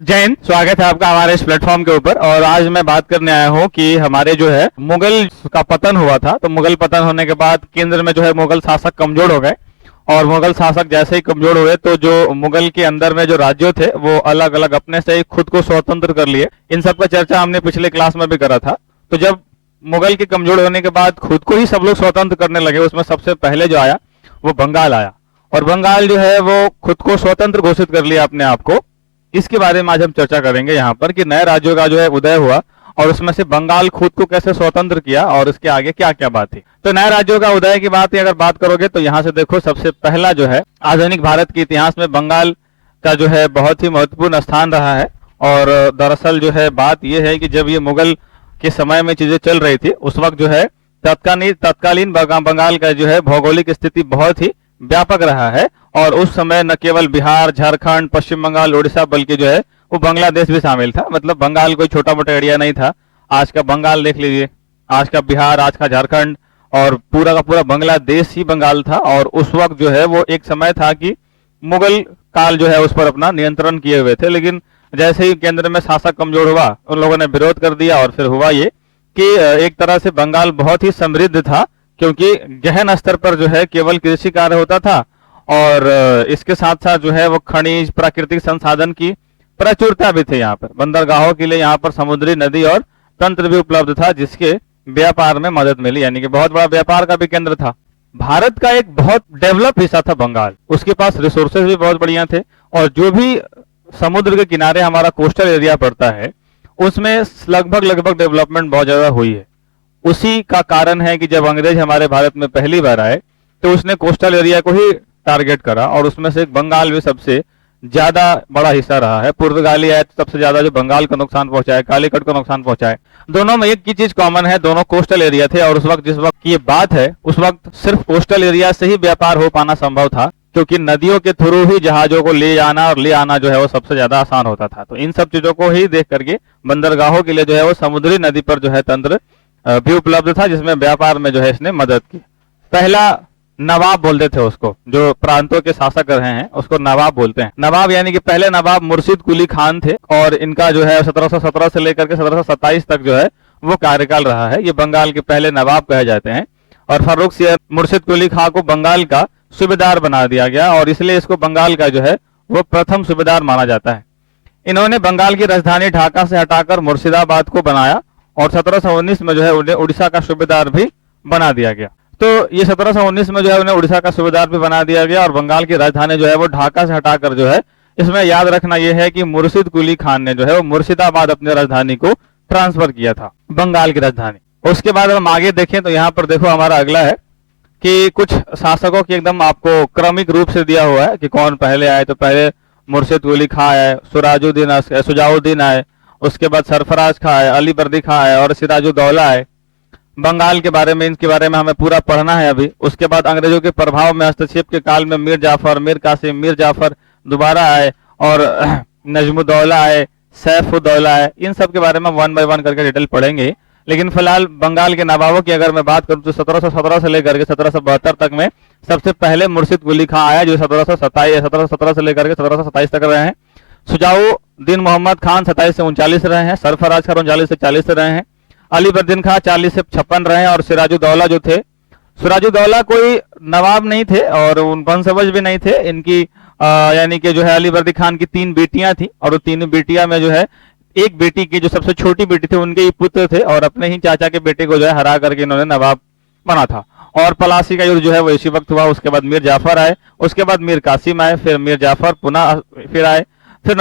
जय हिंद। स्वागत है आपका हमारे इस प्लेटफॉर्म के ऊपर। और आज मैं बात करने आया हूँ कि हमारे जो है मुगल का पतन हुआ था। तो मुगल पतन होने के बाद केंद्र में जो है मुगल शासक कमजोर हो गए। और मुगल शासक जैसे ही कमजोर हुए तो जो मुगल के अंदर में जो राज्य थे वो अलग अलग अपने से ही खुद को स्वतंत्र कर लिए। इन सब का चर्चा हमने पिछले क्लास में भी करा था। तो जब मुगल के कमजोर होने के बाद खुद को ही सब लोग स्वतंत्र करने लगे, उसमें सबसे पहले जो आया वो बंगाल आया। और बंगाल जो है वो खुद को स्वतंत्र घोषित कर लिया अपने आप को। इसके बारे में आज हम चर्चा करेंगे यहाँ पर कि नए राज्यों का जो है उदय हुआ और उसमें से बंगाल खुद को कैसे स्वतंत्र किया और इसके आगे क्या क्या बात थी। तो नए राज्यों का उदय की बात अगर बात करोगे तो यहाँ से देखो, सबसे पहला जो है आधुनिक भारत के इतिहास में बंगाल का जो है बहुत ही महत्वपूर्ण स्थान रहा है। और दरअसल जो है बात यह है कि जब ये मुगल के समय में चीजें चल रही थी उस वक्त जो है तत्कालीन बंगाल का जो है भौगोलिक स्थिति बहुत ही व्यापक रहा है। और उस समय न केवल बिहार, झारखंड, पश्चिम बंगाल, उड़ीसा बल्कि जो है वो बांग्लादेश भी शामिल था। मतलब बंगाल कोई छोटा मोटा एरिया नहीं था। आज का बंगाल देख लीजिए, आज का बिहार, आज का झारखंड और पूरा का पूरा बांग्लादेश ही बंगाल था। और उस वक्त जो है वो एक समय था कि मुगल काल जो है उस पर अपना नियंत्रण किए हुए थे। लेकिन जैसे ही केंद्र में शासक कमजोर हुआ, उन लोगों ने विरोध कर दिया और फिर हुआ ये कि एक तरह से बंगाल बहुत ही समृद्ध था, क्योंकि गहन स्तर पर जो है केवल कृषि कार्य होता था। और इसके साथ साथ जो है वो खनिज, प्राकृतिक संसाधन की प्रचुरता भी थे। यहाँ पर बंदरगाहों के लिए यहाँ पर समुद्री, नदी और तंत्र भी उपलब्ध था, जिसके व्यापार में मदद मिली। यानी कि बहुत बड़ा व्यापार का भी केंद्र था। भारत का एक बहुत डेवलप हिस्सा था बंगाल। उसके पास रिसोर्सेज भी बहुत बढ़िया थे। और जो भी समुद्र के किनारे हमारा कोस्टल एरिया पड़ता है उसमें लगभग लगभग डेवलपमेंट बहुत ज्यादा हुई है। उसी का कारण है कि जब अंग्रेज हमारे भारत में पहली बार आए तो उसने कोस्टल एरिया को ही टारगेट करा और उसमें से बंगाल भी सबसे ज्यादा बड़ा हिस्सा रहा है। पुर्तगाली आए तो सबसे ज्यादा जो बंगाल को नुकसान पहुंचाए, कालीकट को नुकसान पहुंचाए। दोनों में एक ही चीज कॉमन है, दोनों कोस्टल एरिया थे। और उस वक्त जिस वक्त की ये बात है उस वक्त सिर्फ कोस्टल एरिया से ही व्यापार हो पाना संभव था, क्योंकि नदियों के थ्रू ही जहाजों को ले जाना और ले आना जो है वो सबसे ज्यादा आसान होता था। तो इन सब चीजों को ही देख करके बंदरगाहों के लिए जो है वो समुद्री नदी पर जो है तंत्र भी उपलब्ध था, जिसमें व्यापार में जो है इसने मदद की। पहला नवाब बोलते थे उसको, जो प्रांतों के शासक रहे हैं उसको नवाब बोलते हैं। नवाब यानी कि पहले नवाब मुर्शिद कुली खान थे और इनका जो है 1717 से लेकर के 1727 तक जो है वो कार्यकाल रहा है। ये बंगाल के पहले नवाब कहे जाते हैं। और फारूक सियाह मुर्शिद कुली खान को बंगाल का सूबेदार बना दिया गया और इसलिए इसको बंगाल का जो है वो प्रथम सूबेदार माना जाता है। इन्होंने बंगाल की राजधानी ढाका से हटाकर मुर्शिदाबाद को बनाया और 1719 में जो है उन्हें उड़ीसा का सूबेदार भी बना दिया गया। तो ये 1719 में जो है उन्हें उड़ीसा का सूबेदार भी बना दिया गया और बंगाल की राजधानी जो है वो ढाका से हटाकर जो है, इसमें याद रखना यह है कि मुर्शिद कुली खान ने जो है वो मुर्शिदाबाद अपनी राजधानी को ट्रांसफर किया था, बंगाल की राजधानी। उसके बाद हम आगे देखें तो यहाँ पर देखो हमारा अगला है कि कुछ शासकों की एकदम आपको क्रमिक रूप से दिया हुआ है कि कौन पहले आए। तो पहले मुर्शिद कुली खां आए, सुजाउद्दीन आए, उसके बाद सरफराज खां आए, अली बर्दी खां आए और सिराजुद्दौला आए। बंगाल के बारे में, इनके बारे में हमें पूरा पढ़ना है अभी। उसके बाद अंग्रेजों के प्रभाव में हस्तक्षेप के काल में मीर जाफर, मीर कासिम, मीर जाफर दोबारा आए और नजमुद्दौला आए, सैफुद्दौला आए। इन सब के बारे में वन बाय वन करके डिटेल पढ़ेंगे। लेकिन फिलहाल बंगाल के नवाबों की अगर मैं बात करूं तो 1717 से लेकर के 1772 तक में सबसे पहले मुर्शिद कुली खां आया, जो 1717 से लेकर के 1727 तक रहे हैं। सुजाउद्दीन मोहम्मद खान 27 से 39 रहे हैं। सरफराज खान 39 से 40 रहे हैं। अली बर्दीन खां 40 से 56 रहे हैं। और सिराजुद्दौला जो थे, सिराजुद्दौला कोई नवाब नहीं थे और उन वंशज भी नहीं थे। इनकी यानी कि जो है अली बर्दी खान की 3 बेटियां थी और वो 3 बेटियां में जो है एक बेटी की जो सबसे छोटी बेटी थी उनके ही पुत्र थे और अपने ही चाचा के बेटे को जो है हरा करके इन्होंने नवाब बना था। और पलासी का युद्ध जो है वो इसी वक्त हुआ। उसके बाद मीर जाफर आए, उसके बाद मीर कासिम आए, फिर मीर जाफर पुनः फिर आए, फिर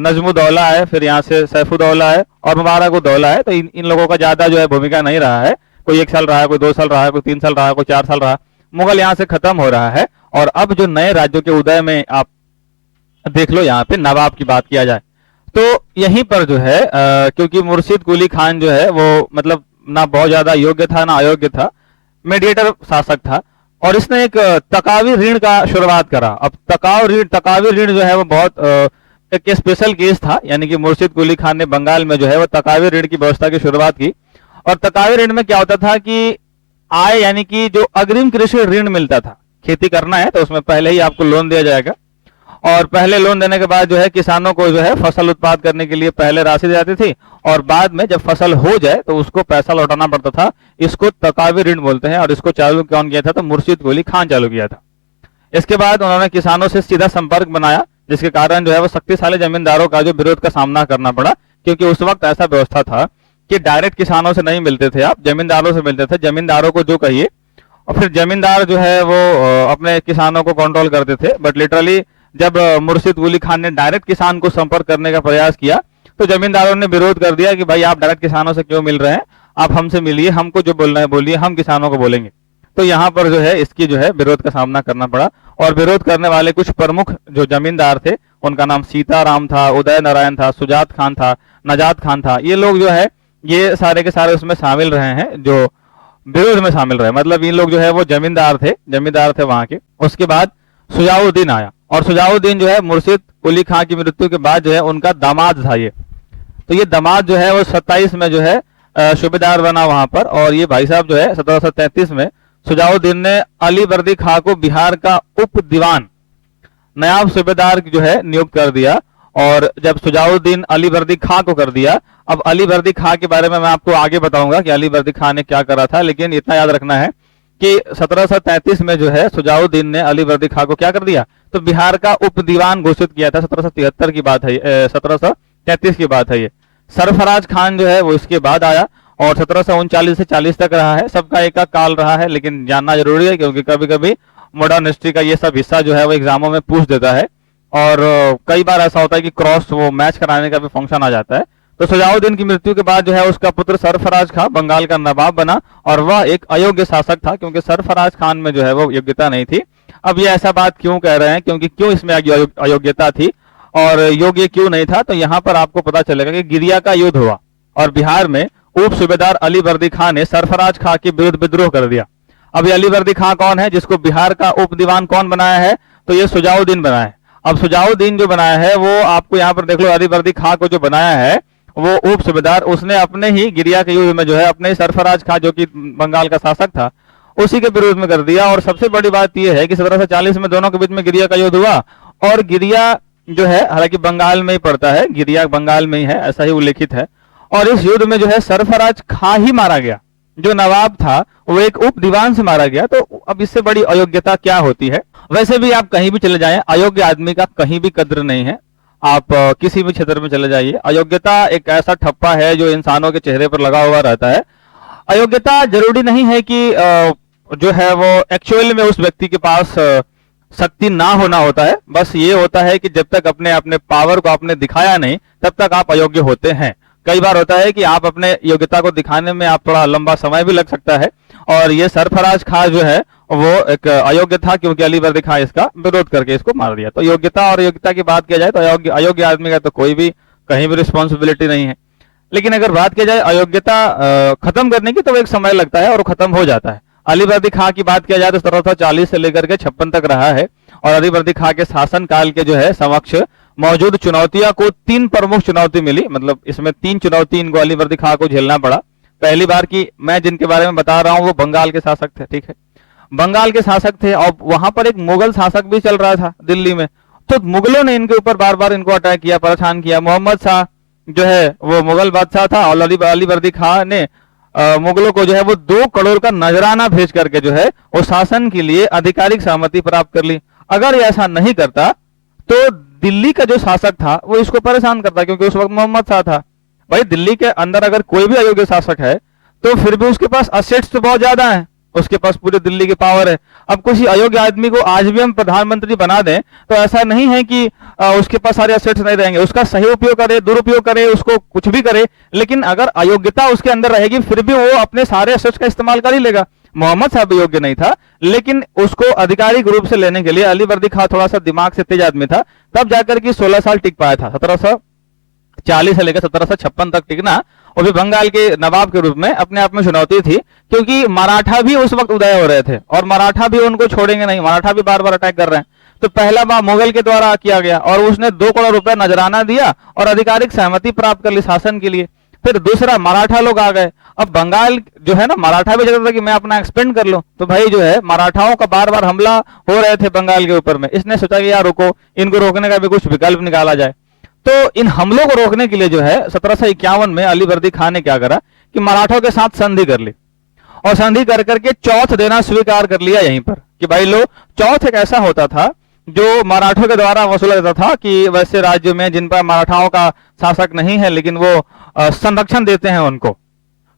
नजमुद्दौला आए, फिर यहाँ से सैफुद्दौला आए और मुबारकुद्दौला आए। तो इन लोगों का ज्यादा जो है भूमिका नहीं रहा है। कोई 1 साल रहा है, कोई 2 साल रहा है, कोई 3 साल रहा है, कोई 4 साल रहा। मुगल यहाँ से खत्म हो रहा है और अब जो नए राज्यों के उदय में आप देख लो, यहाँ पे नवाब की बात किया जाए तो यहीं पर जो है क्योंकि मुर्शिद कुली खान जो है वो मतलब ना बहुत ज्यादा योग्य था ना अयोग्य था, मीडिएटर शासक था। और इसने एक तकावी ऋण का शुरुआत करा। अब तकावी ऋण जो है वो बहुत एक स्पेशल केस था। यानी कि मुर्शिद कुली खान ने बंगाल में जो है वो तकावी ऋण की व्यवस्था की शुरुआत की। और तकावी ऋण में क्या होता था कि आय यानी कि जो अग्रिम कृषि ऋण मिलता था, खेती करना है तो उसमें पहले ही आपको लोन दिया जाएगा और पहले लोन देने के बाद जो है किसानों को जो है फसल उत्पाद करने के लिए पहले राशि दी जाती थी, और बाद में जब फसल हो जाए तो उसको पैसा लौटाना पड़ता था। इसको तकावी ऋण बोलते हैं, और इसको चालू कौन किया था? तो मुर्शिद कुली खान चालू किया था। इसके बाद उन्होंने किसानों से सीधा संपर्क बनाया, जिसके कारण जो है वो शक्तिशाली जमींदारों का जो विरोध का सामना करना पड़ा, क्योंकि उस वक्त ऐसा व्यवस्था था कि डायरेक्ट किसानों से नहीं मिलते थे आप, जमींदारों से मिलते थे। जमींदारों को जो कहिए, और फिर जमींदार जो है वो अपने किसानों को कंट्रोल करते थे। बट लिटरली जब मुर्शिद कुली खान ने डायरेक्ट किसान को संपर्क करने का प्रयास किया, तो जमींदारों ने विरोध कर दिया कि भाई आप डायरेक्ट किसानों से क्यों मिल रहे हैं, आप हमसे मिलिए, हमको जो बोलना है बोलिए, हम किसानों को बोलेंगे। तो यहाँ पर जो है इसकी जो है विरोध का सामना करना पड़ा, और विरोध करने वाले कुछ प्रमुख जो जमींदार थे, उनका नाम सीताराम था, उदय नारायण था, सुजात खान था, नजात खान था। ये लोग जो है ये सारे के सारे उसमें शामिल रहे हैं, जो विरोध में शामिल रहे। मतलब ये लोग जो है वो जमींदार थे वहां के। उसके बाद सुजाउद्दीन आया, और सुजाउद्दीन जो है मुर्शिद कुली खान की मृत्यु के बाद जो है उनका दामाद था ये। तो ये दामाद जो है वो 27 में जो है सूबेदार बना वहां पर, और ये भाई साहब जो है 1733 में सुजाउद्दीन ने अलीवर्दी खां को बिहार का उप दीवान नायब सूबेदार जो है नियुक्त कर दिया। और जब सुजाउद्दीन अलीवर्दी खां को कर दिया, अब अलीवर्दी खां के बारे में मैं आपको आगे बताऊंगा कि अलीवर्दी खां ने क्या करा था, लेकिन इतना याद रखना है कि 1733 में जो है सुजाउद्दीन ने अलीवर्दी खां को क्या कर दिया? तो बिहार का उप दीवान घोषित किया था। 1773 की बात है, 1733 की बात है ये। सरफराज खान जो है वो इसके बाद आया, और 1739 से 40 तक रहा है। सबका एक काल रहा है, लेकिन जानना जरूरी है, क्योंकि कभी कभी मॉडर्न हिस्ट्री का ये सब हिस्सा जो है वो एग्जामों में पूछ देता है, और कई बार ऐसा होता है कि क्रॉस वो मैच कराने का भी फंक्शन आ जाता है। तो सुजाउद्दीन की मृत्यु के बाद जो है उसका पुत्र सरफराज खान बंगाल का नवाब बना, और वह एक अयोग्य शासक था, क्योंकि सरफराज खान में जो है वो योग्यता नहीं थी। अब ये ऐसा बात क्यों कह रहे हैं, क्योंकि क्यों इसमें अयोग्यता थी और योग्य क्यों नहीं था, तो यहाँ पर आपको पता चलेगा कि गिरिया का युद्ध हुआ, और बिहार में उप सूबेदार अलीवर्दी खान ने सरफराज खान के विरुद्ध विद्रोह कर दिया। अब ये अलीवर्दी खान कौन है, जिसको बिहार का उप दीवान कौन बनाया है? तो ये सुजाउद्दीन बनाया है। अब सुजाउद्दीन जो बनाया है वो आपको यहाँ पर देख लो, अलीवर्दी खान को जो बनाया है वो उप सूबेदार, उसने अपने ही गिरिया के युद्ध में जो है अपने ही सरफराज खान जो कि बंगाल का शासक था उसी के विरोध में कर दिया। और सबसे बड़ी बात यह है कि 1740 में दोनों के बीच में गिरिया का युद्ध हुआ, और गिरिया जो है हालांकि बंगाल में ही पड़ता है, गिरिया बंगाल में ही है, ऐसा ही उल्लेखित है। और इस युद्ध में जो है सरफराज खान ही मारा गया, जो नवाब था वो एक उप दीवान से मारा गया। तो अब इससे बड़ी अयोग्यता क्या होती है? वैसे भी आप कहीं भी चले जाएं, अयोग्य आदमी का कहीं भी कद्र नहीं है। आप किसी भी क्षेत्र में चले जाइए, अयोग्यता एक ऐसा ठप्पा है जो इंसानों के चेहरे पर लगा हुआ रहता है। अयोग्यता जरूरी नहीं है कि जो है वो एक्चुअल में उस व्यक्ति के पास शक्ति ना होना होता है। बस ये होता है कि जब तक अपने अपने पावर को आपने दिखाया नहीं तब तक आप अयोग्य होते हैं। कई बार होता है कि आप अपने योग्यता को दिखाने में आप थोड़ा लंबा समय भी लग सकता है, और ये सरफराज खान जो है वो एक अयोग्य था, क्योंकि अलीवर्दी खान इसका विरोध करके इसको मार दिया। तो योग्यता और अयोग्यता की बात किया जाए तो अयोग्य आदमी का तो कोई भी कहीं भी रिस्पॉन्सिबिलिटी नहीं है। लेकिन अगर बात की जाए अयोग्यता खत्म करने की, तो एक समय लगता है और खत्म हो जाता है। अलीवर्दी खान की बात किया जाए तो 1740 से लेकर के 56 तक रहा है, और अलीवर्दी खान के शासन काल के जो है समक्ष मौजूद चुनौतियों को 3 प्रमुख चुनौती मिली। मतलब इसमें 3 चुनौती इनको अलीवर्दी खान को झेलना पड़ा। पहली बार की मैं जिनके बारे में बता रहा हूं वो बंगाल के शासक थे, ठीक है, बंगाल के शासक थे, और वहां पर एक मुगल शासक भी चल रहा था दिल्ली में। तो मुगलों ने इनके ऊपर बार बार इनको अटैक किया, परेशान किया। मोहम्मद शाह जो है वो मुगल बादशाह था, और अलीवर्दी खान ने मुगलों को जो है वो 2 करोड़ का नजराना भेज करके जो है वो शासन के लिए आधिकारिक सहमति प्राप्त कर ली। अगर ऐसा नहीं करता तो दिल्ली का जो शासक था वो इसको परेशान करता, क्योंकि उस वक्त मोहम्मद शाह था। भाई दिल्ली के अंदर अगर कोई भी अयोग्य शासक है तो फिर भी उसके पास असेट्स तो बहुत ज्यादा है, उसके पास पूरी दिल्ली की पावर है। अब किसी अयोग्य आदमी को आज भी हम प्रधानमंत्री बना दें तो ऐसा नहीं है कि उसके पास सारे असेट्स नहीं रहेंगे, उसका सही उपयोग करे, दुरुपयोग करे, उसको कुछ भी करे, लेकिन अगर अयोग्यता उसके अंदर रहेगी फिर भी वो अपने सारे असेट्स का इस्तेमाल कर ही लेगा। मोहम्मद साहब योग्य नहीं था, लेकिन उसको आधिकारिक रूप से लेने के लिए अलीवर्दी खान थोड़ा सा दिमाग से तेज आदमी था, तब जाकर के 16 साल टिक पाया था। 1740 से लेकर 1756 तक टिकना, वो भी बंगाल के नवाब के रूप में, अपने आप में चुनौती थी, क्योंकि मराठा भी उस वक्त उदय हो रहे थे और मराठा भी उनको छोड़ेंगे नहीं, मराठा भी बार बार अटैक कर रहे हैं। तो पहला बार मुगल के द्वारा किया गया और उसने 2 करोड़ रुपए नजराना दिया और आधिकारिक सहमति प्राप्त कर ली शासन के लिए। फिर दूसरा मराठा लोग आ गए। अब बंगाल जो है ना, मराठा भी चाहता था कि मैं अपना एक्सपेंड कर लूं, तो भाई जो है मराठाओं का बार बार हमला हो रहे थे बंगाल के ऊपर में। इसने सोचा कि यार रुको, इनको रोकने का भी कुछ विकल्प निकाला जाए। तो इन हमलों को रोकने के लिए जो है 1751 में अलीवर्दी खान ने क्या करा कि मराठों के साथ संधि कर ली, और संधि कर करके चौथ देना स्वीकार कर लिया यहीं पर कि भाई लो, चौथ एक ऐसा होता था जो मराठों के द्वारा वसूला जाता था कि वैसे राज्य में जिन पर मराठाओं का शासक नहीं है लेकिन वो संरक्षण देते हैं उनको,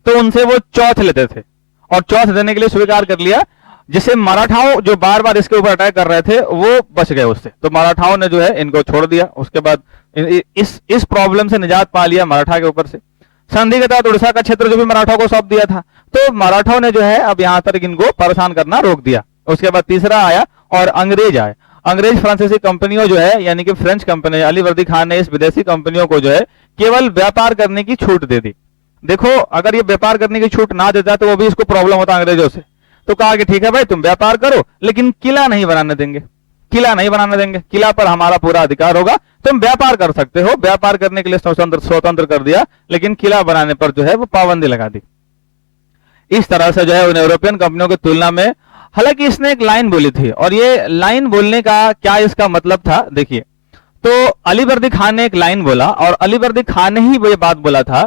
तो उनसे वो चौथ लेते थे और चौथ देने के लिए स्वीकार कर लिया, जिसे मराठाओं जो बार बार इसके ऊपर अटैक कर रहे थे वो बच गए उससे। तो मराठाओं ने जो है इनको छोड़ दिया। उसके बाद इस प्रॉब्लम से निजात पा लिया मराठा के ऊपर से। संधि के तहत उड़ीसा का क्षेत्र जो भी मराठाओं को सौंप दिया था, तो मराठाओं ने जो है अब यहां तक इनको परेशान करना रोक दिया। उसके बाद तीसरा आया और अंग्रेज आए। अंग्रेज फ्रांसीसी कंपनियों जो है यानी कि फ्रेंच कंपनी, अलीवर्दी खान ने इस विदेशी कंपनियों को जो है केवल व्यापार करने की छूट दे दी। देखो, अगर ये व्यापार करने की छूट ना देता तो वो भी इसको प्रॉब्लम होता अंग्रेजों से। तो कहा कि ठीक है भाई, तुम व्यापार करो लेकिन किला नहीं बनाने देंगे, किला नहीं बनाने देंगे, किला पर हमारा पूरा अधिकार होगा, तुम व्यापार कर सकते हो। व्यापार करने के लिए स्वतंत्र कर दिया, लेकिन किला बनाने पर जो है वो पाबंदी लगा दी। इस तरह से जो है उन यूरोपियन कंपनियों की तुलना में, हालांकि इसने एक लाइन बोली थी, और ये लाइन बोलने का क्या इसका मतलब था देखिए। तो अलीवर्दी खान ने एक लाइन बोला, और अलीवर्दी खान ने ही वो ये बात बोला था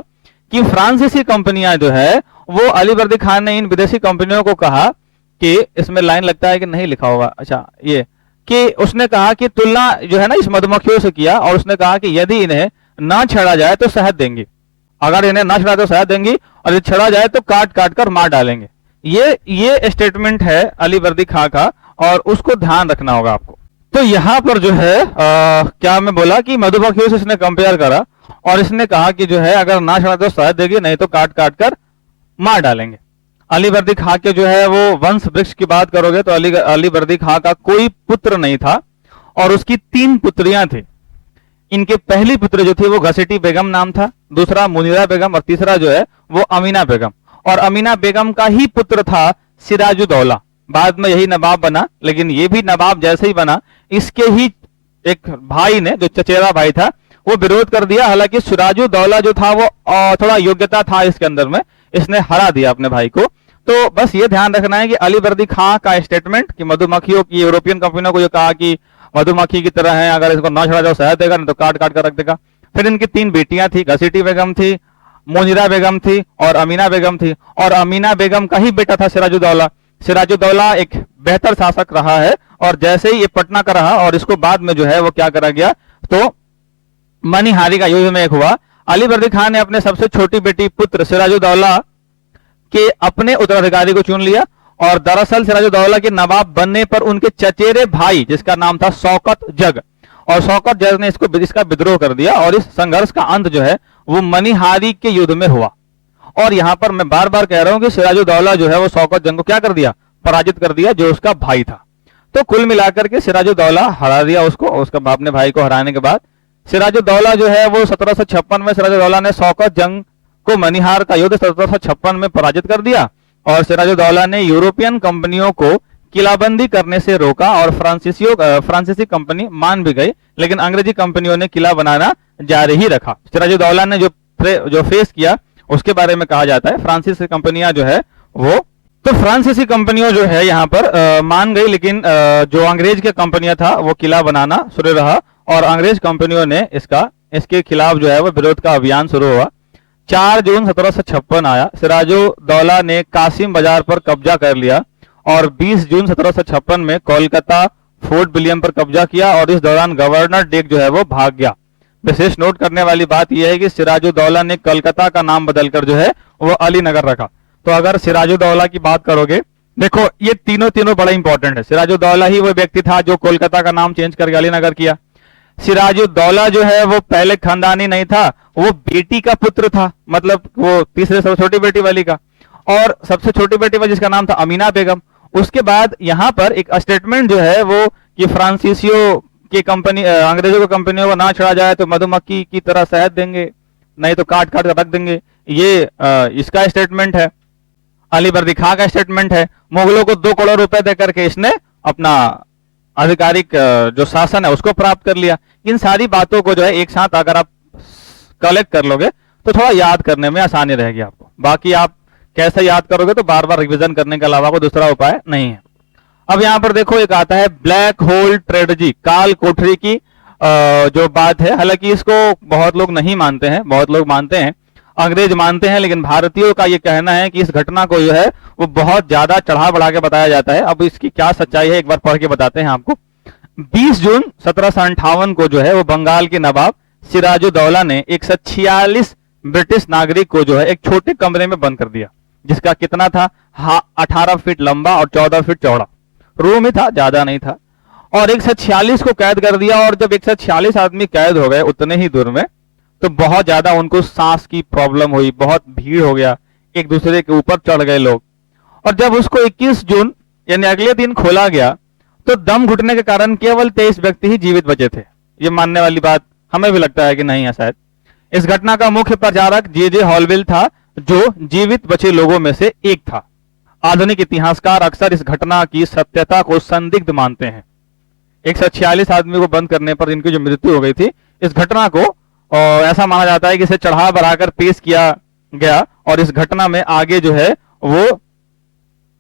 कि फ्रांसीसी कंपनियां जो है वो, अलीवर्दी खान ने इन विदेशी कंपनियों को कहा कि, इसमें लाइन लगता है कि नहीं लिखा होगा, अच्छा ये, कि उसने कहा कि तुलना जो है ना इस मधुमक्खियों से किया, और उसने कहा कि यदि इन्हें ना छेड़ा जाए तो शहद देंगी, अगर इन्हें ना छेड़ा तो शहद देंगी, और यदि छेड़ा जाए तो काट काट कर मार डालेंगे। ये स्टेटमेंट है अलीवर्दी खां का, और उसको ध्यान रखना होगा आपको। तो यहां पर जो है क्या मैं बोला कि मधुमक्खियों से इसने कंपेयर करा, और इसने कहा कि जो है अगर ना छेड़ा तो शहद देगी, नहीं तो काट काट कर मार डालेंगे। अलीवर्दी खां के जो है वो वंश वृक्ष की बात करोगे तो अलीवर्दी खां का कोई पुत्र नहीं था, और उसकी 3 पुत्रियां थी। इनके पहली पुत्र जो थी वो घसीटी बेगम नाम था, दूसरा मुनीरा बेगम, और तीसरा जो है वो अमीना बेगम। और अमीना बेगम का ही पुत्र था सिराजुद्दौला, बाद में यही नवाब बना। लेकिन ये भी नवाब जैसे ही बना, इसके ही एक भाई ने, जो चचेरा भाई था, वो विरोध कर दिया। हालांकि सिराजुद्दौला जो था वो थोड़ा योग्यता था इसके अंदर में, इसने हरा दिया अपने भाई को। तो बस ये ध्यान रखना है कि अलीवर्दी खां का स्टेटमेंट कि मधुमक्खियों की, यूरोपियन कंपनियों को जो कहा कि मधुमक्खी की तरह है, अगर इसको ना छड़ा जाओ शहद देगा, नहीं तो काट काट कर रख देगा। फिर इनकी 3 बेटियां थी, घसीटी बेगम थी, मुनीरा बेगम थी, और अमीना बेगम थी। और अमीना बेगम का ही बेटा था सिराजुद्दौला। सिराजुद्दौला एक बेहतर शासक रहा है, और जैसे ही ये पटना का रहा, और इसको बाद में जो है वो क्या करा गया, तो मनिहारी का युद्ध में एक हुआ। अलीवर्दी खान ने अपने सबसे छोटी बेटी पुत्र सिराजुद्दौला के अपने उत्तराधिकारी को चुन लिया, और दरअसल सिराजुद्दौला के नवाब बनने पर उनके चचेरे भाई, जिसका नाम था शौकत जग, और शौकत जग ने इसका विद्रोह कर दिया, और इस संघर्ष का अंत जो है वो मनिहारी के युद्ध में हुआ। और यहां पर मैं बार बार कह रहा हूं कि सिराजुद्दौला जो है वो शौकत जंग को क्या कर दिया, पराजित कर दिया, जो उसका भाई था। तो कुल मिलाकर के सिराजुद्दौला हरा दिया उसको, उसका अपने भाई को हराने के बाद सिराजुद्दौला जो है वो 1756 में सिराजुद्दौला ने शौकत जंग को, मनिहार का युद्ध 1756 में पराजित कर दिया, और सिराजुद्दौला ने यूरोपियन कंपनियों को किलाबंदी करने से रोका, और फ्रांसीसी कंपनी मान भी गई, लेकिन अंग्रेजी कंपनियों ने किला बनाना जारी ही रखा। सिराजुद्दौला ने जो फेस किया उसके बारे में कहा जाता है, फ्रांसीसी कंपनियां जो है वो, तो फ्रांसीसी कंपनियों जो है यहाँ पर मान गई, लेकिन जो अंग्रेज के कंपनियां था वो किला बनाना शुरू रहा, और अंग्रेज कंपनियों ने इसके खिलाफ जो है वो विरोध का अभियान शुरू हुआ। 4 जून 1756 आया, सिराजुद्दौला ने कासिम बाजार पर कब्जा कर लिया, और 20 जून 1756 में कोलकाता फोर्ट विलियम पर कब्जा किया, और इस दौरान गवर्नर डेक जो है वो भाग गया। विशेष नोट करने वाली बात यह है कि सिराजुद्दौला ने कलकत्ता का नाम बदलकर जो है वो अलीनगर रखा। तो अगर सिराजुद्दौला की बात करोगे, देखो ये तीनों बड़ा इंपॉर्टेंट है। सिराजुद्दौला ही वो व्यक्ति था जो कोलकाता का नाम चेंज करके अलीनगर किया। सिराजुद्दौला जो है वो पहले खानदानी नहीं था, वो बेटी का पुत्र था, मतलब वो तीसरे सबसे छोटी बेटी वाली का, और सबसे छोटी बेटी वाली जिसका नाम था अमीना बेगम। उसके बाद यहाँ पर एक स्टेटमेंट जो है वो कि फ्रांसीसियों की कंपनी, अंग्रेजों की कंपनियों को ना छड़ा जाए तो मधुमक्खी की तरह शहद देंगे, नहीं तो काट काट कर रख देंगे, ये इसका स्टेटमेंट है। अलीवर्दी खां का स्टेटमेंट है। मुगलों को 2 करोड़ रुपए देकर के इसने अपना आधिकारिक जो शासन है उसको प्राप्त कर लिया। इन सारी बातों को जो है एक साथ अगर आप कलेक्ट कर लोगे तो थोड़ा याद करने में आसानी रहेगी आपको। बाकी आप कैसे याद करोगे तो बार बार रिवीजन करने के अलावा कोई दूसरा उपाय नहीं है। अब यहाँ पर देखो एक आता है ब्लैक होल ट्रेडजी, काल कोठरी की जो बात है। हालांकि इसको बहुत लोग नहीं मानते हैं, बहुत लोग मानते हैं, अंग्रेज मानते हैं, लेकिन भारतीयों का ये कहना है कि इस घटना को जो है वो बहुत ज्यादा चढ़ा बढ़ा के बताया जाता है। अब इसकी क्या सच्चाई है एक बार पढ़ के बताते हैं आपको। 20 जून 1758 को जो है वो बंगाल के नवाब सिराजुद्दौला ने 146 ब्रिटिश नागरिक को जो है एक छोटे कमरे में बंद कर दिया, जिसका कितना था 18 फीट लंबा और 14 फीट चौड़ा रूम ही था, ज्यादा नहीं था, और 146 को कैद कर दिया। और जब 146 आदमी कैद हो गए उतने ही दूर में, तो बहुत ज्यादा उनको सांस की प्रॉब्लम हुई, बहुत भीड़ हो गया, एक दूसरे के ऊपर चढ़ गए लोग। और जब उसको 21 जून यानी अगले दिन खोला गया तो दम घुटने के कारण केवल 23 व्यक्ति ही जीवित बचे थे। ये मानने वाली बात हमें भी लगता है कि नहीं है शायद। इस घटना का मुख्य प्रचारक जे हॉलविल था, जो जीवित बचे लोगों में से एक था। आधुनिक इतिहासकार अक्सर इस घटना की सत्यता को संदिग्ध मानते हैं। 146 आदमी को बंद करने पर इनकी जो मृत्यु हो गई थी, इस घटना को ऐसा माना जाता है कि इसे चढ़ा बढ़ाकर पेश किया गया, और इस घटना में आगे जो है वो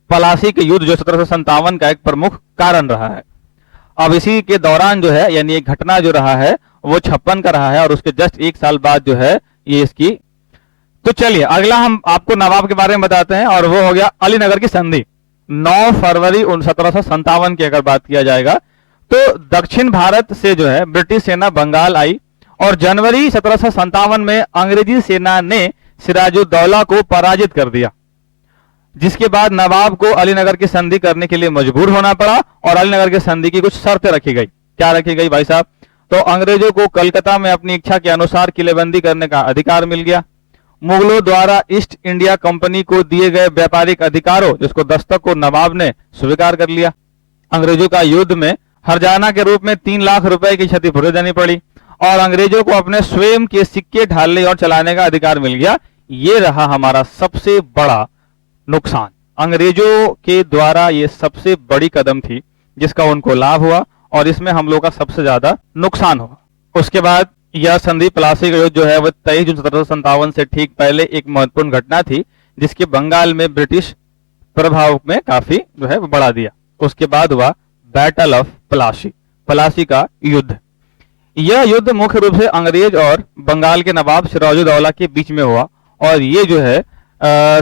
पलासी के युद्ध जो 1757 का एक प्रमुख कारण रहा है। अब इसी के दौरान जो है यानी एक घटना जो रहा है वो 56 का रहा है, और उसके जस्ट एक साल बाद जो है ये इसकी। तो चलिए अगला हम आपको नवाब के बारे में बताते हैं, और वो हो गया अलीनगर की संधि। 9 फरवरी 1757 की अगर बात किया जाएगा तो दक्षिण भारत से जो है ब्रिटिश सेना बंगाल आई, और जनवरी 1757 में अंग्रेजी सेना ने सिराजुद्दौला को पराजित कर दिया, जिसके बाद नवाब को अलीनगर की संधि करने के लिए मजबूर होना पड़ा। और अलीनगर की संधि की कुछ शर्तें रखी गई। क्या रखी गई भाई साहब? तो अंग्रेजों को कलकत्ता में अपनी इच्छा के अनुसार किलेबंदी करने का अधिकार मिल गया। मुगलों द्वारा ईस्ट इंडिया कंपनी को दिए गए व्यापारिक अधिकारों जिसको दस्तक को नवाब ने स्वीकार कर लिया। अंग्रेजों का युद्ध में हरजाना के रूप में 3 लाख रुपए की क्षतिपूर्ति देनी पड़ी, और अंग्रेजों को अपने स्वयं के सिक्के ढालने और चलाने का अधिकार मिल गया। ये रहा हमारा सबसे बड़ा नुकसान। अंग्रेजों के द्वारा ये सबसे बड़ी कदम थी जिसका उनको लाभ हुआ, और इसमें हम लोग का सबसे ज्यादा नुकसान हुआ। उसके बाद यह संधि प्लासी का युद्ध जो है वह 23 जून 1757 से ठीक पहले एक महत्वपूर्ण घटना थी, जिसके बंगाल में ब्रिटिश प्रभाव में काफी जो है बढ़ा दिया। उसके बाद हुआ बैटल ऑफ प्लासी, प्लासी का युद्ध। यह युद्ध मुख्य रूप से अंग्रेज और बंगाल के नवाब सिराजुद्दौला के बीच में हुआ। और ये जो है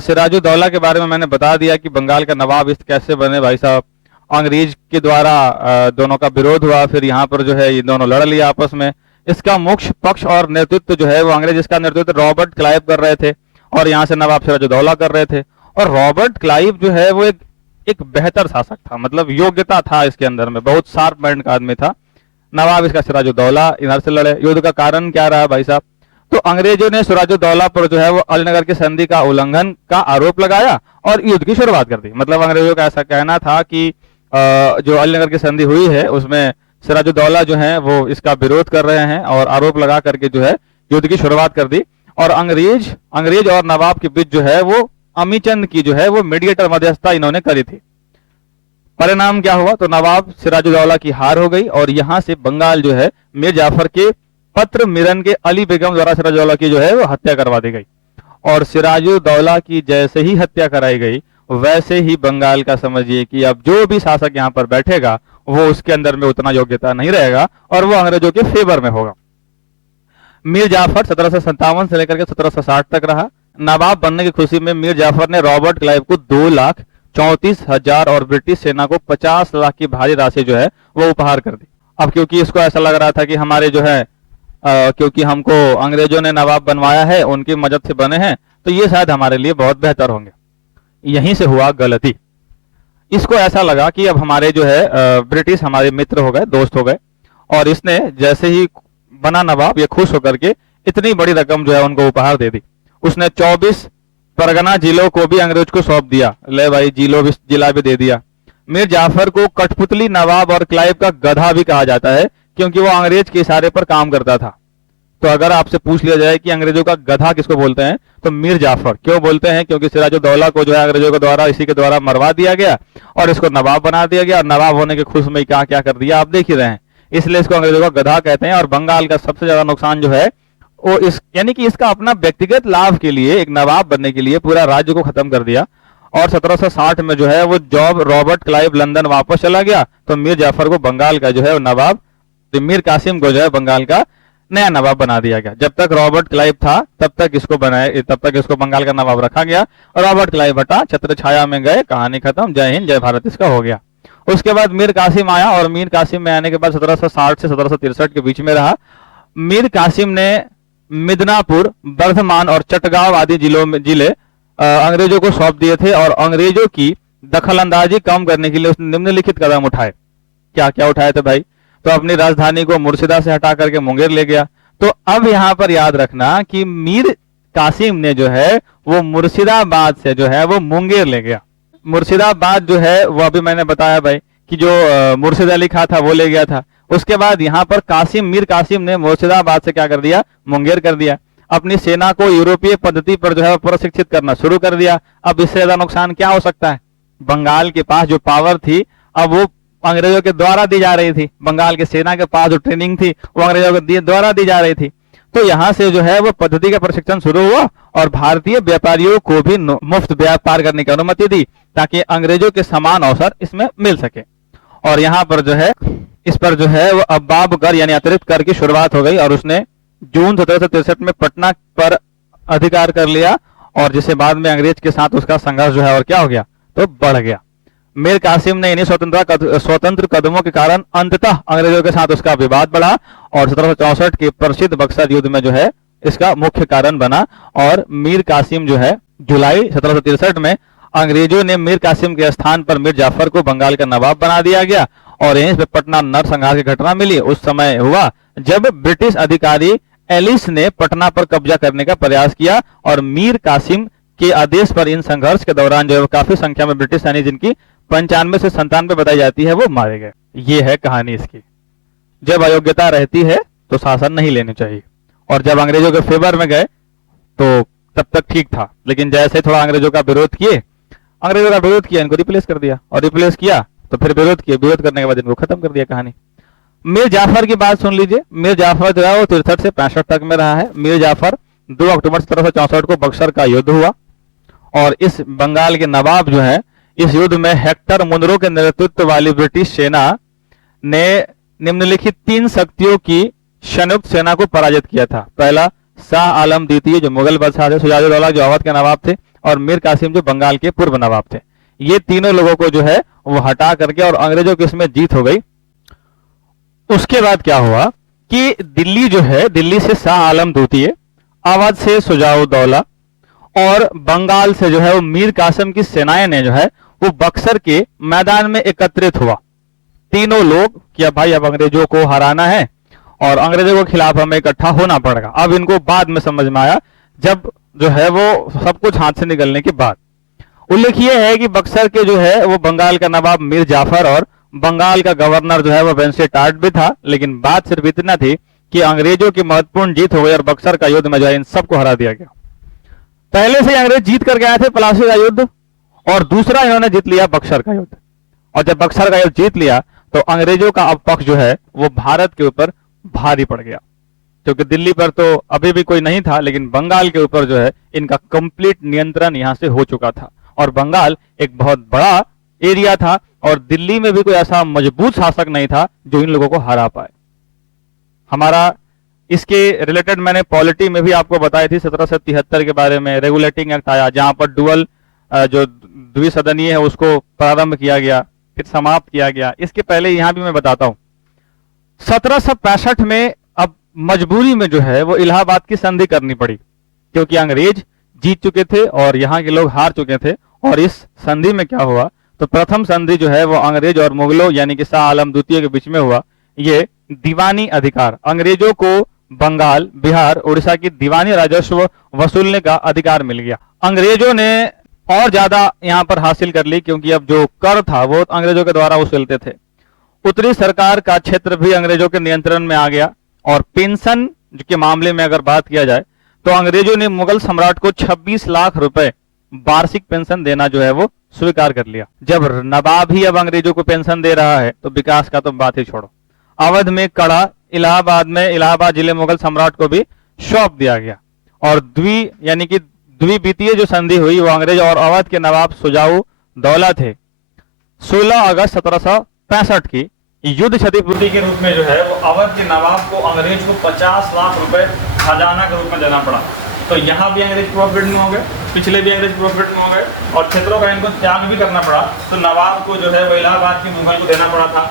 सिराजुद्दौला के बारे में मैंने बता दिया कि बंगाल का नवाब इस कैसे बने भाई साहब। अंग्रेज के द्वारा दोनों का विरोध हुआ, फिर यहाँ पर जो है ये दोनों लड़ लिया आपस में। इसका मुख्य पक्ष और नेतृत्व जो है वो अंग्रेज, इसका नेतृत्व रॉबर्ट क्लाइव कर रहे थे, और यहाँ से नवाब सिराजुद्दौला कर रहे थे। और रॉबर्ट क्लाइव जो है वो एक बेहतर शासक था, मतलब योग्यता था इसके अंदर में, बहुत शार्प माइंड का आदमी था। नवाब इसका सिराजुद्दौला इधर से लड़े। युद्ध का कारण क्या रहा भाई साहब? तो अंग्रेजों ने सिराजुद्दौला पर जो है वो अलीनगर की संधि का उल्लंघन का आरोप लगाया और युद्ध की शुरुआत कर दी। मतलब अंग्रेजों का ऐसा कहना था कि जो अलीनगर की संधि हुई है उसमें सिराजुद्दौला जो है वो इसका विरोध कर रहे हैं, और आरोप लगा करके जो है युद्ध की शुरुआत कर दी। और अंग्रेज और नवाब के बीच जो है वो अमीचंद की जो है वो मीडिएटर मध्यस्थता इन्होंने करी थी। परिणाम क्या हुआ? तो नवाब सिराजुद्दौला की हार हो गई, और यहां से बंगाल जो है मीर जाफर के पत्र मिरन के अली बेगम द्वारा सिराजुद्दौला की जो है वो हत्या करवा दी गई। और सिराजुद्दौला की जैसे ही हत्या कराई गई वैसे ही बंगाल का समझिए कि अब जो भी शासक यहाँ पर बैठेगा वो उसके अंदर में उतना योग्यता नहीं रहेगा, और वो अंग्रेजों के फेवर में होगा। मीर जाफर 1757 से लेकर के 1760 तक रहा। नवाब बनने की खुशी में मीर जाफर ने रॉबर्ट क्लाइव को 2,34,000 और ब्रिटिश सेना को 50 लाख की भारी राशि जो है वो उपहार कर दी। अब क्योंकि इसको ऐसा लग रहा था कि हमारे जो है क्योंकि हमको अंग्रेजों ने नवाब बनवाया है, उनकी मदद से बने हैं, तो ये शायद हमारे लिए बहुत बेहतर होंगे। यहीं से हुआ गलती। इसको ऐसा लगा कि अब हमारे जो है ब्रिटिश हमारे मित्र हो गए, दोस्त हो गए, और इसने जैसे ही बना नवाब ये खुश होकर के इतनी बड़ी रकम जो है उनको उपहार दे दी। उसने 24 परगना जिलों को भी अंग्रेज को सौंप दिया। ले भाई जिला भी दे दिया। मीर जाफर को कठपुतली नवाब और क्लाइव का गधा भी कहा जाता है, क्योंकि वो अंग्रेज के इशारे पर काम करता था। तो अगर आपसे पूछ लिया जाए कि अंग्रेजों का गधा किसको बोलते हैं, तो मीर जाफर। क्यों बोलते हैं? क्योंकि सिराजुद्दौला को जो है अंग्रेजों के द्वारा इसी के द्वारा मरवा दिया गया, और इसको नवाब बना दिया गया, और नवाब होने के खुश में क्या क्या कर दिया आप देख ही रहे हैं। इसलिए इसको अंग्रेजों का गधा कहते हैं। और बंगाल का सबसे ज्यादा नुकसान जो है वो इस यानी कि इसका अपना व्यक्तिगत लाभ के लिए, एक नवाब बनने के लिए पूरा राज्य को खत्म कर दिया। और 1760 में जो है वो जॉब रॉबर्ट क्लाइव लंदन वापस चला गया, तो मीर जाफर को बंगाल का जो है वो नवाब, तो मीर कासिम को जो है बंगाल का नया नवाब बना दिया गया। जब तक रॉबर्ट क्लाइव था तब तक इसको बंगाल का नवाब रखा गया, और रॉबर्ट क्लाइव हटा, छत्र छाया में गए, कहानी खत्म, जय हिंद जय भारत इसका हो गया। उसके बाद मीर कासिम आया, और मीर कासिम में आने के बाद 1760 से 1763 के बीच में रहा। मीर कासिम ने मिदनापुर, बर्धमान और चटगांव आदि जिले अंग्रेजों को सौंप दिए थे, और अंग्रेजों की दखल अंदाजी कम करने के लिए उसने निम्नलिखित कदम उठाए। क्या क्या उठाए थे भाई? तो अपनी राजधानी को मुर्शिदा से हटा करके मुंगेर ले गया। तो अब यहां पर याद रखना कि मीर कासिम ने जो है वो मुर्शिदाबाद से जो है वो मुंगेर ले गया। मुर्शिदाबाद जो है वो अभी मैंने बताया भाई कि जो मुर्शिद अली खां था वो ले गया था। उसके बाद यहाँ पर मीर कासिम ने मुर्शिदाबाद से क्या कर दिया? मुंगेर कर दिया। अपनी सेना को यूरोपीय पद्धति पर जो है प्रशिक्षित करना शुरू कर दिया। अब इससे ज्यादा नुकसान क्या हो सकता है? बंगाल के पास जो पावर थी अब वो अंग्रेजों के द्वारा दी जा रही थी। बंगाल के सेना के पास जो ट्रेनिंग थी वो अंग्रेजों के द्वारा दी जा रही थी। तो यहाँ से जो है वो पद्धति का प्रशिक्षण शुरू हुआ, और भारतीय व्यापारियों को भी मुफ्त व्यापार करने की अनुमति दी, ताकि अंग्रेजों के समान अवसर इसमें मिल सके। और यहाँ पर जो है इस पर जो है वो अब्बाब कर यानी अतिरिक्त कर की शुरुआत हो गई, और उसने जून 1763 में पटना पर अधिकार कर लिया, और जिसे बाद में अंग्रेज के साथ उसका संघर्ष जो है और क्या हो गया? तो बढ़ गया। मीर कासिम ने इन्हीं स्वतंत्र कदमों के कारण अंततः अंग्रेजों के साथ उसका विवाद बढ़ा, और 1764 के प्रसिद्ध बक्सर युद्ध में जो है इसका मुख्य कारण बना। और मीर कासिम जो है जुलाई 1763 में अंग्रेजों ने मीर कासिम के स्थान पर मीर जाफर को बंगाल का नवाब बना दिया गया, और यहीं पे पटना नरसंहार की घटना मिली। उस समय हुआ जब ब्रिटिश अधिकारी एलिस ने पटना पर कब्जा करने का प्रयास किया, और मीर कासिम के आदेश पर इन संघर्ष के दौरान जो है काफी संख्या में ब्रिटिश सैनिक, जिनकी 95 से 97 बताई जाती है, वो मारे गए। ये है कहानी इसकी। जब अयोग्यता रहती है तो शासन नहीं लेनी चाहिए, और जब अंग्रेजों के फेवर में गए तो तब तक ठीक था, लेकिन जैसे थोड़ा अंग्रेजों का विरोध किया, इनको रिप्लेस कर दिया, और रिप्लेस किया तो फिर विरोध करने के बाद इनको खत्म कर दिया कहानी। मीर जाफर की बात सुन लीजिए। मीर जाफर जो है वो 63 से 65 तक में रहा है। मीर जाफर 2 अक्टूबर 1764 को बक्सर का युद्ध हुआ, और इस बंगाल के नवाब जो है इस युद्ध में हेक्टर मुनरो के नेतृत्व वाली ब्रिटिश सेना ने निम्नलिखित 3 शक्तियों की संयुक्त सेना को पराजित किया था। पहला, शाह आलम द्वितीय जो मुगल बादशाह थे, सिराजुद्दौला जो अवध के नवाब थे, और मीर कासिम जो बंगाल के पूर्व नवाब थे। ये तीनों लोगों को जो है वो हटा करके और अंग्रेजों की इसमें जीत हो गई। उसके बाद क्या हुआ कि दिल्ली जो है, दिल्ली से शाह आलम द्वितीय, अवध से सिराजुद्दौला और बंगाल से जो है वो मीर कासिम की सेनाएं ने जो है वो बक्सर के मैदान में एकत्रित हुआ। तीनों लोग कि अब भाई अब अंग्रेजों को हराना है और अंग्रेजों के खिलाफ हमें इकट्ठा होना पड़ेगा। अब इनको बाद में समझ में आया, जब जो है वो सब कुछ हाथ से निकलने के बाद। उल्लेख ये है कि बक्सर के जो है वो बंगाल का नवाब मीर जाफर और बंगाल का गवर्नर जो है वो वेंस्टेटार्ट भी था, लेकिन बात सिर्फ इतना थी कि अंग्रेजों की महत्वपूर्ण जीत हो गई और बक्सर का युद्ध में जो है इन सबको हरा दिया गया। पहले से अंग्रेज जीत कर गए थे प्लासी का युद्ध, और दूसरा इन्होंने जीत लिया बक्सर का युद्ध। और जब बक्सर का युद्ध जीत लिया तो अंग्रेजों का अब पक्ष जो है वो भारत के ऊपर भारी पड़ गया, क्योंकि दिल्ली पर तो अभी भी कोई नहीं था, लेकिन बंगाल के ऊपर जो है इनका कंप्लीट नियंत्रण यहां से हो चुका था। और बंगाल एक बहुत बड़ा एरिया था, और दिल्ली में भी कोई ऐसा मजबूत शासक नहीं था जो इन लोगों को हरा पाए। हमारा इसके रिलेटेड मैंने पॉलिटी में भी आपको बताई थी 1773 के बारे में। रेगुलेटिंग एक्ट आया जहां पर डुअल जो द्विसदनीय है उसको प्रारंभ किया गया, फिर समाप्त किया गया। इसके पहले यहां भी मैं बताता हूं 1765 में अब मजबूरी में जो है वो इलाहाबाद की संधि करनी पड़ी, क्योंकि अंग्रेज जीत चुके थे और यहाँ के लोग हार चुके थे। और इस संधि में क्या हुआ, तो प्रथम संधि जो है वो अंग्रेज और मुगलों यानी कि शाह आलम द्वितीय के बीच में हुआ। ये दीवानी अधिकार, अंग्रेजों को बंगाल, बिहार, उड़ीसा की दीवानी राजस्व वसूलने का अधिकार मिल गया। अंग्रेजों ने और ज्यादा यहाँ पर हासिल कर ली, क्योंकि अब जो कर था वो अंग्रेजों के द्वारा वसूलते थे। उत्तरी सरकार का क्षेत्र भी अंग्रेजों के नियंत्रण में आ गया। और पेंशन के मामले में अगर बात किया जाए तो अंग्रेजों ने मुगल सम्राट को 26 लाख रुपए वार्षिक पेंशन देना जो है वो स्वीकार कर लिया। जब नवाब ही अब अंग्रेजों को पेंशन दे रहा है तो विकास का तो बात ही छोड़ो। अवध में कड़ा, इलाहाबाद जिले मुगल सम्राट को भी सौंप दिया गया। और यानी कि द्विबीतीय जो संधि हुई वो अंग्रेज और अवध के नवाब सुजाऊ दौला थे 16 अगस्त 1765 की युद्ध क्षतिपूर्ति के रूप में जो है वो अवध के नवाब को अंग्रेज को 50 लाख रुपए खजाना के रूप में देना पड़ा। तो यहाँ भी अंग्रेज प्रॉफिट में हो गए, पिछले भी अंग्रेज प्रॉफिट में हो गए, और क्षेत्रों का इनको त्याग भी करना पड़ा। तो नवाब को जो है वो इलाहाबाद के मुगल को देना पड़ा था।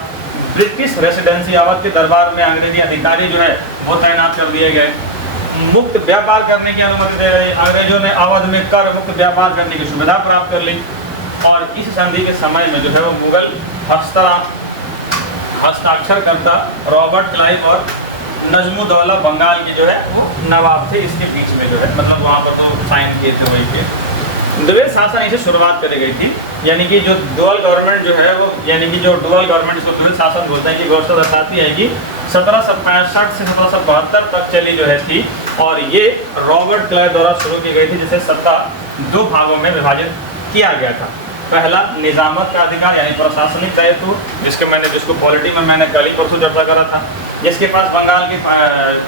ब्रिटिश रेसिडेंसी अवध के दरबार में अंग्रेजी अधिकारी जो है वो तैनात कर दिए गए। मुक्त व्यापार करने की अनुमति दे गई। अंग्रेजों ने अवध में कर मुक्त व्यापार करने की सुविधा प्राप्त कर ली। और इस संधि के समय में जो है वो मुगल हस्ताक्षरकर्ता रॉबर्ट क्लाइव और नजमुद्दौला बंगाल के जो है वो नवाब थे। इसके बीच में जो है मतलब वहाँ पर तो साइन किए थे वही के द्वैध शासन इसे शुरुआत करी गई थी। यानी कि जो डुअल गवर्नमेंट जो है वो यानी कि जो डुअल गवर्नमेंट इसको द्वैध शासन बोलते हैं कि व्यवस्था दर्शाती है कि 1765 से 1772 तक चली जो है थी। और ये रॉबर्ट क्लाइव द्वारा शुरू की गई थी, जिसे सत्ता 2 भागों में विभाजित किया गया था। पहला निजामत का अधिकार यानी प्रशासनिक दायित्व, जिसको पॉलिटी में मैंने कल ही परसों चर्चा करा था, जिसके पास बंगाल के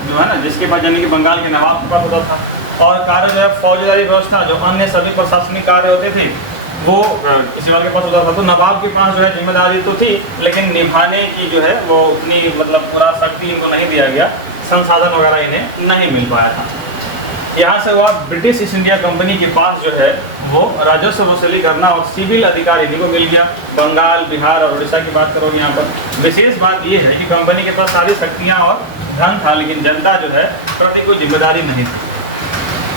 जो है ना जिसके पास यानी कि बंगाल के नवाब के पास होता था। और कार्य जो है फौजदारी व्यवस्था, जो अन्य सभी प्रशासनिक कार्य होते थे वो किसी और के पास होता था। तो नवाब के पास जो है जिम्मेदारी तो थी, लेकिन निभाने की जो है वो उतनी मतलब पूरा शक्ति इनको नहीं दिया गया, संसाधन वगैरह इन्हें नहीं मिल पाया था। यहाँ से वह ब्रिटिश ईस्ट इंडिया कंपनी के पास जो है वो राजस्व वसूली करना और सिविल अधिकार इन्हीं को मिल गया। बंगाल, बिहार और उड़ीसा की बात करोगे यहाँ पर विशेष बात ये है कि कंपनी के पास सारी शक्तियाँ और धन था, लेकिन जनता जो है प्रति कोई जिम्मेदारी नहीं थी।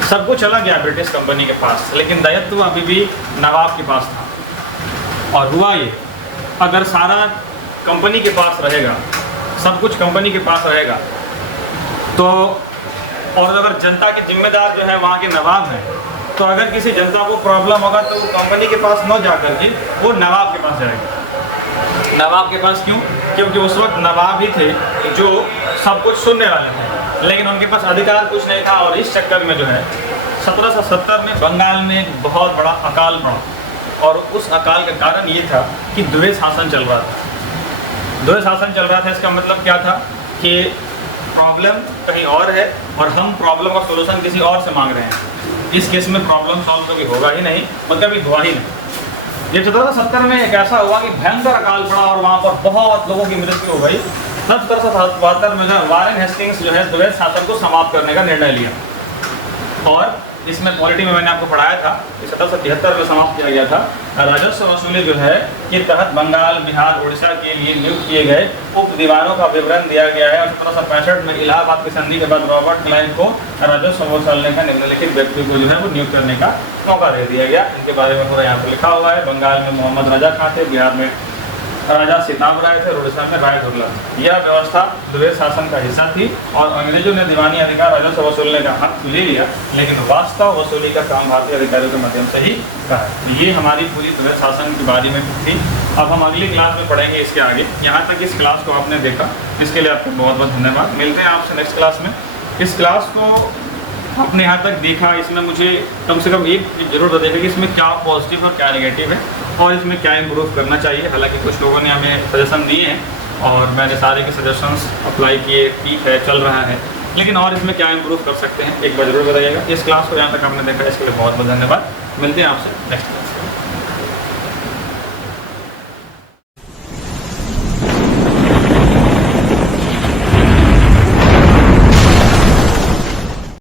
सब कुछ चला गया ब्रिटिश कंपनी के पास, लेकिन दायित्व अभी भी नवाब के पास था। और हुआ ये, अगर सारा कंपनी के पास रहेगा, सब कुछ कंपनी के पास रहेगा, तो और अगर जनता के जिम्मेदार जो है वहाँ के नवाब हैं, तो अगर किसी जनता को प्रॉब्लम होगा तो वो कंपनी के पास न जाकर के वो नवाब के पास जाएगा। नवाब के पास क्यों? क्योंकि उस वक्त नवाब ही थे जो सब कुछ सुनने वाले थे, लेकिन उनके पास अधिकार कुछ नहीं था। और इस चक्कर में जो है 1770 में बंगाल में एक बहुत बड़ा अकाल पड़ा, और उस अकाल का कारण ये था कि द्वैध शासन चल रहा था। द्वैध शासन चल रहा था, इसका मतलब क्या था कि प्रॉब्लम कहीं और है और हम प्रॉब्लम का सोल्यूशन किसी और से मांग रहे हैं। इस केस में प्रॉब्लम सॉल्व तो होगा ही नहीं, मतलब ये हुआ ही नहीं। जब 1770 में एक ऐसा हुआ कि भयंकर अकाल पड़ा और वहाँ पर बहुत लोगों की मृत्यु हो गई, तब 1772 में जो वारेन हेस्टिंग्स जो है द्वैध शासन को समाप्त करने का निर्णय लिया। और इसमें पॉलिटी में मैंने आपको पढ़ाया था कि 1773 में समाप्त किया गया था। राजस्व वसूली जो है के तहत बंगाल, बिहार, उड़ीसा के लिए नियुक्त किए गए उप दीवानों का विवरण दिया गया है। और 1765 में इलाहाबाद की संधि के बाद रॉबर्ट क्लाइव को राजस्व वसूलने का निम्नलिखित व्यक्ति को जो है वो नियुक्त करने का मौका दे दिया गया। इनके बारे में पूरा यहाँ पर लिखा हुआ है। बंगाल में मोहम्मद रजा खां थे, बिहार में राजा सीताब राय थे, उड़ीसा में राय दुर्लभ। यह व्यवस्था द्वैध शासन का हिस्सा थी और अंग्रेजों ने दीवानी अधिकार राजस्व वसूलने का हक ले लिया, लेकिन वास्तव वसूली का काम भारतीय अधिकारियों के माध्यम से ही कहा। ये हमारी पूरी द्वैध शासन के बारे में थी। अब हम अगली क्लास में पढ़ेंगे इसके आगे। यहाँ तक इस क्लास को आपने देखा, इसके लिए आपको बहुत बहुत धन्यवाद। मिलते हैं आपसे नेक्स्ट क्लास में। इस क्लास को आपने यहाँ तक देखा, इसमें मुझे कम से कम एक चीज़ जरूर बताइए कि इसमें क्या पॉजिटिव और क्या नेगेटिव है और इसमें क्या इम्प्रूव करना चाहिए। हालांकि कुछ लोगों ने हमें सजेशन दिए हैं और मैंने सारे के सजेशंस अप्लाई किए, ठीक है, चल रहा है, लेकिन और इसमें क्या इम्प्रूव कर सकते हैं एक बार जरूर बताइएगा। इस क्लास को यहाँ तक आपने देखा, इसके लिए बहुत बहुत धन्यवाद। मिलते हैं आपसे नेक्स्ट क्लास।